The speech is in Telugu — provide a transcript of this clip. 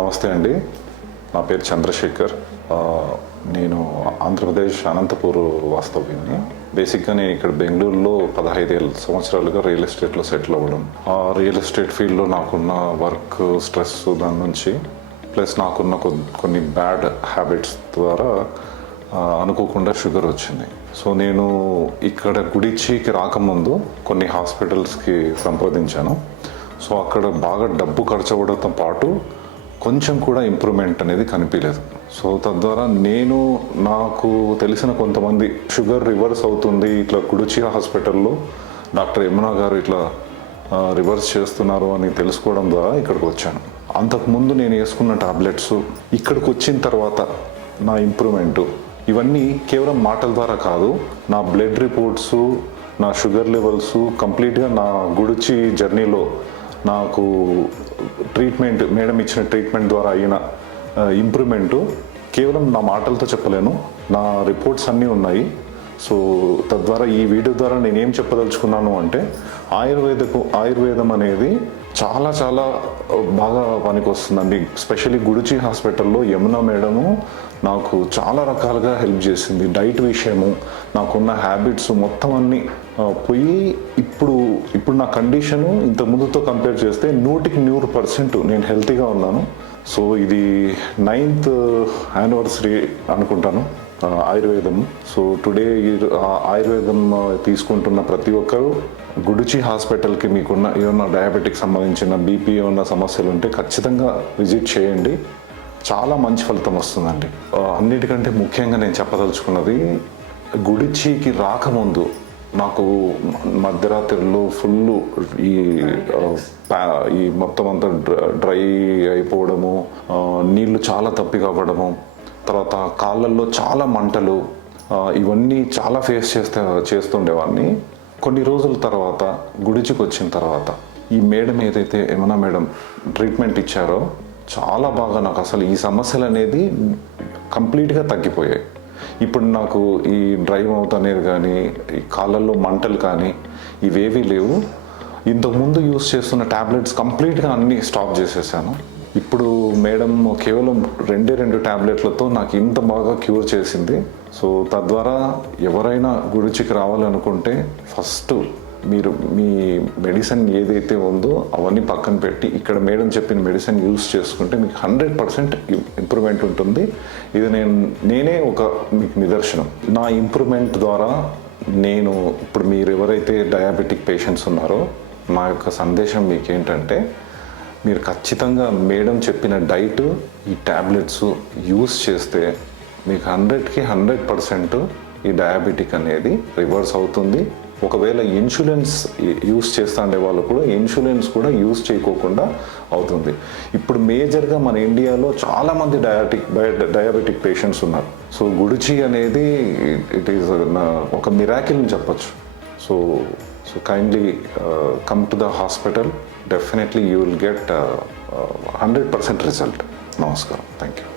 నమస్తే అండి, నా పేరు చంద్రశేఖర్. నేను ఆంధ్రప్రదేశ్ అనంతపూర్ వాస్తవ్యుని. బేసిక్గా నేను ఇక్కడ బెంగళూరులో 15 సంవత్సరాలుగా రియల్ ఎస్టేట్లో సెటిల్ అవ్వడం. ఆ రియల్ ఎస్టేట్ ఫీల్డ్లో నాకున్న వర్క్ స్ట్రెస్ దాని నుంచి ప్లస్ నాకున్న కొన్ని బ్యాడ్ హ్యాబిట్స్ ద్వారా అనుకోకుండా షుగర్ వచ్చింది. సో నేను ఇక్కడ గుడిచికి రాకముందు కొన్ని హాస్పిటల్స్కి సంప్రదించాను. సో అక్కడ బాగా డబ్బు ఖర్చు అవ్వడంతో పాటు కొంచెం కూడా ఇంప్రూవ్మెంట్ అనేది కనిపించలేదు. సో తద్వారా నాకు తెలిసిన కొంతమంది షుగర్ రివర్స్ అవుతుంది ఇట్లా గుడిచి హాస్పిటల్లో డాక్టర్ యమునా గారు ఇట్లా రివర్స్ చేస్తున్నారు అని తెలుసుకోవడం ద్వారా ఇక్కడికి వచ్చాను. అంతకుముందు నేను వేసుకున్న టాబ్లెట్స్ ఇక్కడికి వచ్చిన తర్వాత నా ఇంప్రూవ్మెంటు ఇవన్నీ కేవలం మాటల ద్వారా కాదు, నా బ్లడ్ రిపోర్ట్స్, నా షుగర్ లెవెల్స్ కంప్లీట్గా నా గుడిచి జర్నీలో నాకు ట్రీట్మెంట్ మేడం ఇచ్చిన ట్రీట్మెంట్ ద్వారా అయిన ఇంప్రూవ్మెంటు కేవలం నా మాటలతో చెప్పలేను, నా రిపోర్ట్స్ అన్నీ ఉన్నాయి. సో తద్వారా ఈ వీడియో ద్వారా నేనేం చెప్పదలుచుకున్నాను అంటే ఆయుర్వేదం అనేది చాలా చాలా బాగా పనికొస్తుందండి. స్పెషల్లీ గుడిచి హాస్పిటల్లో యమునా మేడము నాకు చాలా రకాలుగా హెల్ప్ చేసింది. డైట్ విషయము, నాకున్న హ్యాబిట్స్ మొత్తం అన్నీ పోయి ఇప్పుడు నా కండిషను ఇంత ముందుతో కంపేర్ చేస్తే 100% నేను హెల్తీగా ఉన్నాను. సో ఇది 9th యానివర్సరీ అనుకుంటాను ఆయుర్వేదం. సో టుడే ఆయుర్వేదం తీసుకుంటున్న ప్రతి ఒక్కరూ గుడిచి హాస్పిటల్కి మీకున్న ఏమన్నా డయాబెటిక్ సంబంధించిన బీపీ ఏమన్నా సమస్యలు ఉంటే ఖచ్చితంగా విజిట్ చేయండి, చాలా మంచి ఫలితం వస్తుందండి. అన్నిటికంటే ముఖ్యంగా నేను చెప్పదలుచుకున్నది, గుడిచికి రాకముందు నాకు మధ్యరాత్రిలో ఫుల్ ఈ మొత్తం అంతా డ్రై అయిపోవడము, నీళ్లు చాలా తప్పిగా అవ్వడము, తర్వాత కాళ్ళల్లో చాలా మంటలు, ఇవన్నీ చాలా ఫేస్ చేస్తుండేవాడిని. కొన్ని రోజుల తర్వాత గుడిచికి వచ్చిన తర్వాత ఈ మేడం ఏదైతే యమునా మేడం ట్రీట్మెంట్ ఇచ్చారో చాలా బాగా నాకు అసలు ఈ సమస్యలు అనేది కంప్లీట్గా తగ్గిపోయాయి. ఇప్పుడు నాకు ఈ డ్రై మౌత్ అనేది కానీ, ఈ కాళ్ళల్లో మంటలు కానీ ఇవేవీ లేవు. ఇంతకుముందు యూస్ చేస్తున్న ట్యాబ్లెట్స్ కంప్లీట్గా అన్నీ స్టాప్ చేసేసాను. ఇప్పుడు మేడం కేవలం 2 ట్యాబ్లెట్లతో నాకు ఇంత బాగా క్యూర్ చేసింది. సో తద్వారా ఎవరైనా గుడిచికి రావాలనుకుంటే ఫస్ట్ మీరు మీ మెడిసిన్ ఏదైతే ఉందో అవన్నీ పక్కన పెట్టి ఇక్కడ మేడం చెప్పిన మెడిసిన్ యూస్ చేసుకుంటే మీకు 100% ఇంప్రూవ్మెంట్ ఉంటుంది. ఇది నేనే మీకు నిదర్శనం. నా ఇంప్రూవ్మెంట్ ద్వారా ఇప్పుడు మీరు ఎవరైతే డయాబెటిక్ పేషెంట్స్ ఉన్నారో నా యొక్క సందేశం మీకు ఏంటంటే, మీరు ఖచ్చితంగా మేడం చెప్పిన డైట్, ఈ ట్యాబ్లెట్స్ యూస్ చేస్తే మీకు 100% ఈ డయాబెటిక్ అనేది రివర్స్ అవుతుంది. ఒకవేళ ఇన్సులిన్స్ యూస్ చేస్తూ ఉండే వాళ్ళు కూడా ఇన్సులిన్స్ కూడా యూస్ చేయకోకుండా అవుతుంది. ఇప్పుడు మేజర్గా మన ఇండియాలో చాలామంది డయాబెటిక్ పేషెంట్స్ ఉన్నారు. సో గుడిచి అనేది ఇట్ ఈస్ ఒక మిరాకిల్ అని చెప్పచ్చు. So kindly come to the hospital. Definitely you will get 100% result. Namaskaram. Thank you.